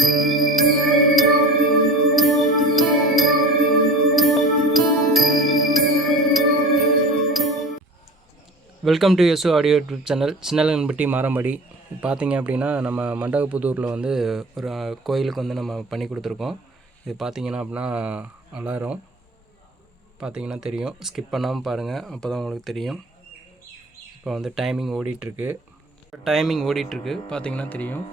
Welcome to SO audio YouTube channel. Chinnalanpatti Marampadi. பார்த்தீங்க அப்படின்னா நம்ம மண்டபப்புதூரில் வந்து ஒரு கோயிலுக்கு வந்து நம்ம பண்ணி கொடுத்துருக்கோம். இது பார்த்தீங்கன்னா அப்படின்னா அலாரம் பார்த்தீங்கன்னா தெரியும். ஸ்கிப் பண்ணாமல் பாருங்கள், அப்போ தான் உங்களுக்கு தெரியும். இப்போ வந்து டைமிங் ஓடிட்டுருக்கு பார்த்தீங்கன்னா தெரியும்.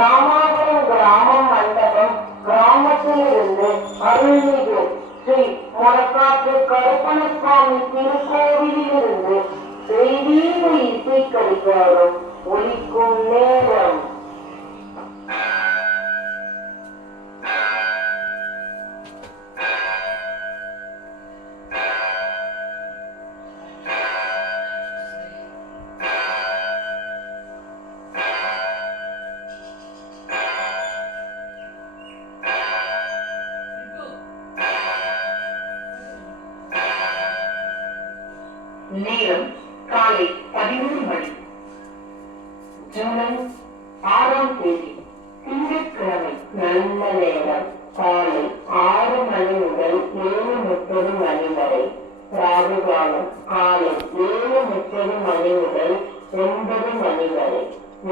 ராமாபுரம் கிராமம் மண்டபம் கிராமத்திலிருந்து அருள்மிகு ஸ்ரீ மொடக்காட்டு கருப்பணசுவாமி திருக்கோவிலிருந்து தெய்வீக இசை கடிகாரம் ஒலிக்கும் நேரம். நேரம் காலை 11 மணி. ஜூலை 6ஆம் தேதி திங்கட்கிழமை. நல்ல நேரம் காலை 6 மணி முதல் 7:30 மணி வரை. ராகு காலம் காலை 7:30 மணி முதல் 9 மணி வரை.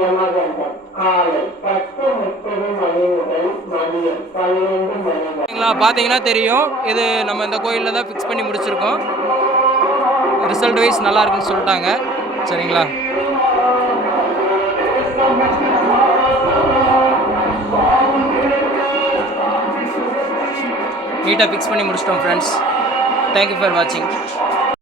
யமகண்டம் காலை 10:30 மணி முதல் மதியம் 12 மணி வரை. பார்த்தீங்கன்னா தெரியும். இது நம்ம இந்த கோயிலில் தான் ஃபிக்ஸ் பண்ணி முடிச்சிருக்கோம். ரிசல்ட் வைஸ் நல்லா இருக்குன்னு சொல்லிட்டாங்க. சரிங்களா? நீட்டாக ஃபிக்ஸ் பண்ணி முடிச்சிட்டோம் ஃப்ரெண்ட்ஸ். தேங்க்யூ ஃபார் வாட்சிங்.